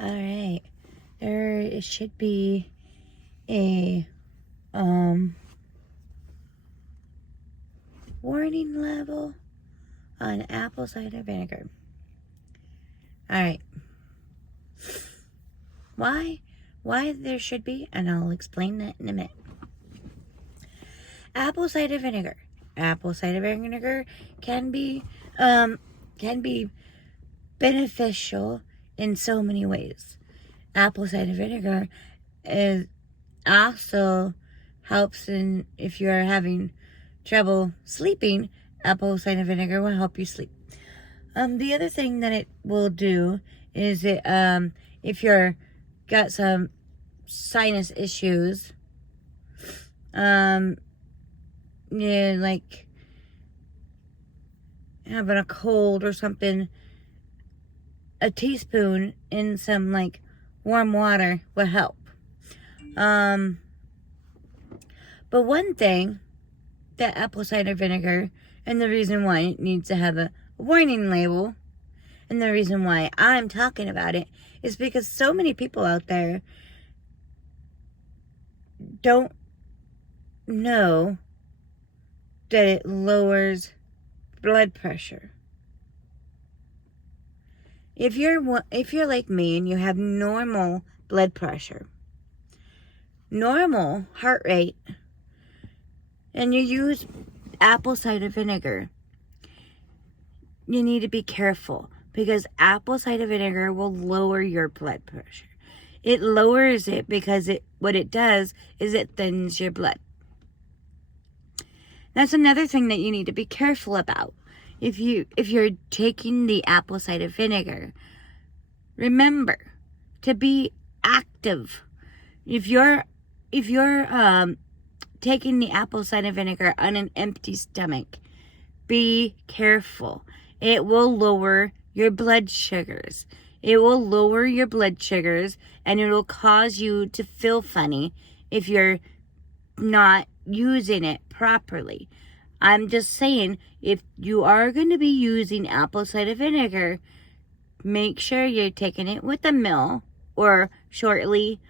All right. There should be a warning level on apple cider vinegar. All right. Why there should be, and I'll explain that in a minute. Apple cider vinegar. Apple cider vinegar can be beneficial in so many ways. Apple cider vinegar is also helps in if you're having trouble sleeping. Apple cider vinegar will help you sleep. The other thing that it will do is it if you're got some sinus issues, yeah, like having a cold or something, a teaspoon in some like warm water will help. But one thing that apple cider vinegar, and the reason why it needs to have a warning label, and the reason why I'm talking about it, is because so many people out there don't know that it lowers blood pressure. If you're like me and you have normal blood pressure, normal heart rate, and you use apple cider vinegar, you need to be careful because apple cider vinegar will lower your blood pressure. It lowers it because what it does is it thins your blood. That's another thing that you need to be careful about. If you're taking the apple cider vinegar, remember to be active. If you're taking the apple cider vinegar on an empty stomach, be careful. It will lower your blood sugars. It will lower your blood sugars, and it will cause you to feel funny if you're not using it properly. I'm just saying, if you are going to be using apple cider vinegar, make sure you're taking it with a meal or shortly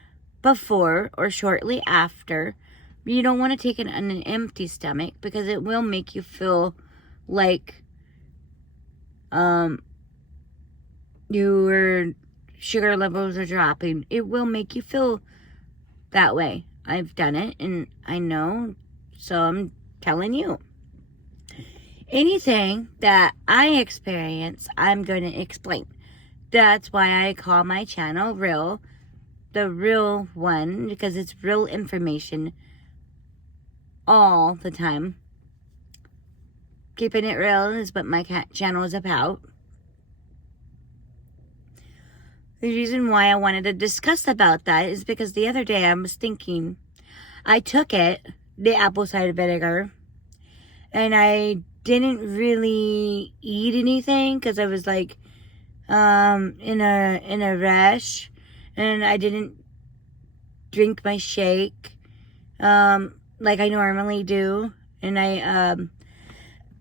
before or shortly after. You don't want to take it on an empty stomach because it will make you feel like your sugar levels are dropping. It will make you feel that way. I've done it and I know, so I'm telling you. Anything that I experience, I'm going to explain. That's why I call my channel the real one, because it's real information all the time. Keeping it real is what my channel is about. The reason why I wanted to discuss about that is because the other day I was thinking, I took the apple cider vinegar, and I didn't really eat anything because I was like in a rush, and I didn't drink my shake like I normally do, and I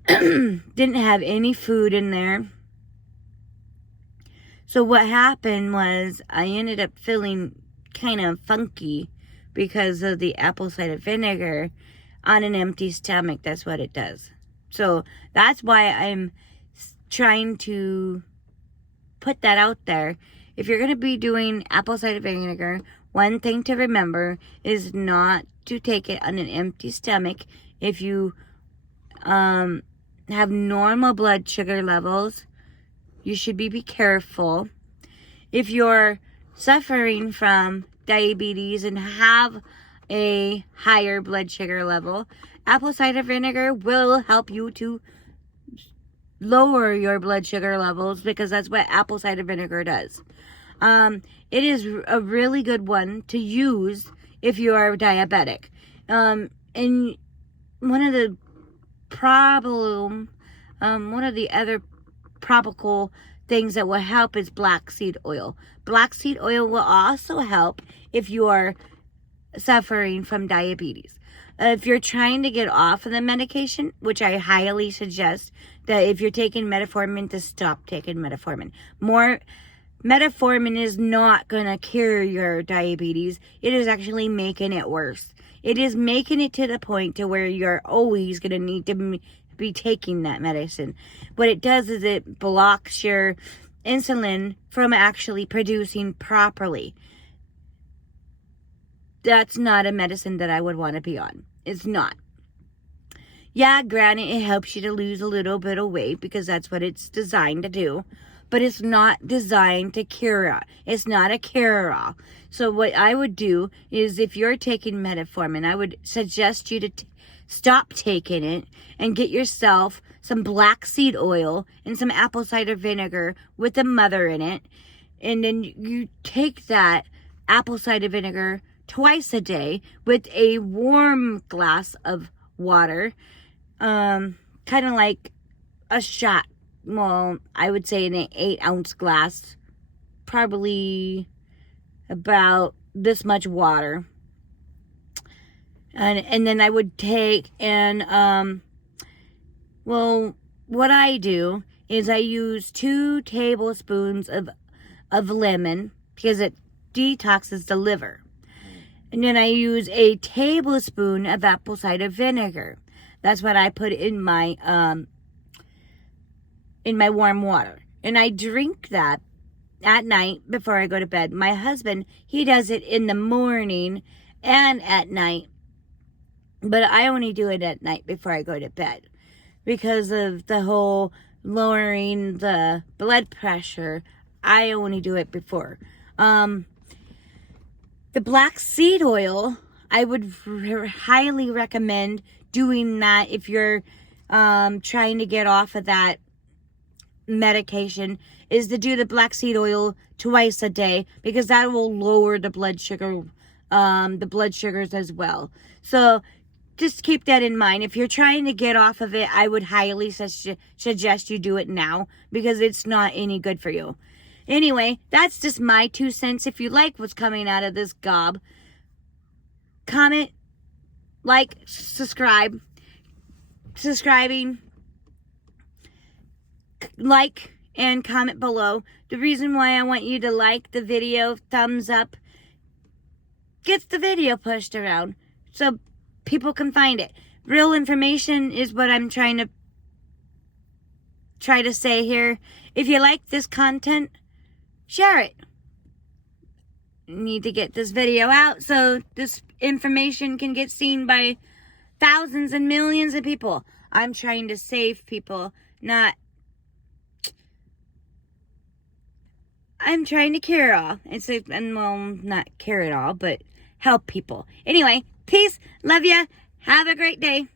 didn't have any food in there. So what happened was I ended up feeling kind of funky because of the apple cider vinegar on an empty stomach. That's what it does. So that's why I'm trying to put that out there. If you're going to be doing apple cider vinegar, one thing to remember is not to take it on an empty stomach. If you have normal blood sugar levels, you should be careful. If you're suffering from diabetes and have a higher blood sugar level, apple cider vinegar will help you to lower your blood sugar levels because that's what apple cider vinegar does. It is a really good one to use if you are diabetic. And one of the other probable things that will help is black seed oil. Black seed oil will also help if you are suffering from diabetes. If you're trying to get off of the medication, which I highly suggest that if you're taking metformin, to stop taking metformin. metformin is not going to cure your diabetes. It is actually making it worse. It is making it to the point to where you're always going to need to be taking that medicine. What it does is it blocks your insulin from actually producing properly. That's not a medicine that I would want to be on. It's not. Yeah, granted, it helps you to lose a little bit of weight because that's what it's designed to do. But it's not designed to cure. It's not a cure-all. So what I would do is, if you're taking metformin, I would suggest you to stop taking it and get yourself some black seed oil and some apple cider vinegar with the mother in it. And then you take that apple cider vinegar twice a day with a warm glass of water. Kind of like a shot. Well, I would say in an 8-ounce glass. Probably about this much water. And then I would take and, well, what I do is I use 2 tablespoons of lemon because it detoxes the liver. And then I use a tablespoon of apple cider vinegar. That's what I put in my warm water. And I drink that at night before I go to bed. My husband, he does it in the morning and at night. But I only do it at night before I go to bed because of the whole lowering the blood pressure. I only do it before. The black seed oil, I would highly recommend doing that if you're trying to get off of that medication, is to do the black seed oil twice a day because that will lower the blood sugars as well. So just keep that in mind. If you're trying to get off of it, I would highly suggest you do it now because it's not any good for you. Anyway, that's just my 2 cents. If you like what's coming out of this gob, comment, like, subscribing, like, and comment below. The reason why I want you to like the video, thumbs up, gets the video pushed around so people can find it. Real information is what I'm trying to say here. If you like this content, share it. Need to get this video out so this information can get seen by thousands and millions of people. I'm trying to save people, I'm trying to cure all. Not cure it all, but help people. Anyway, peace, love ya, have a great day.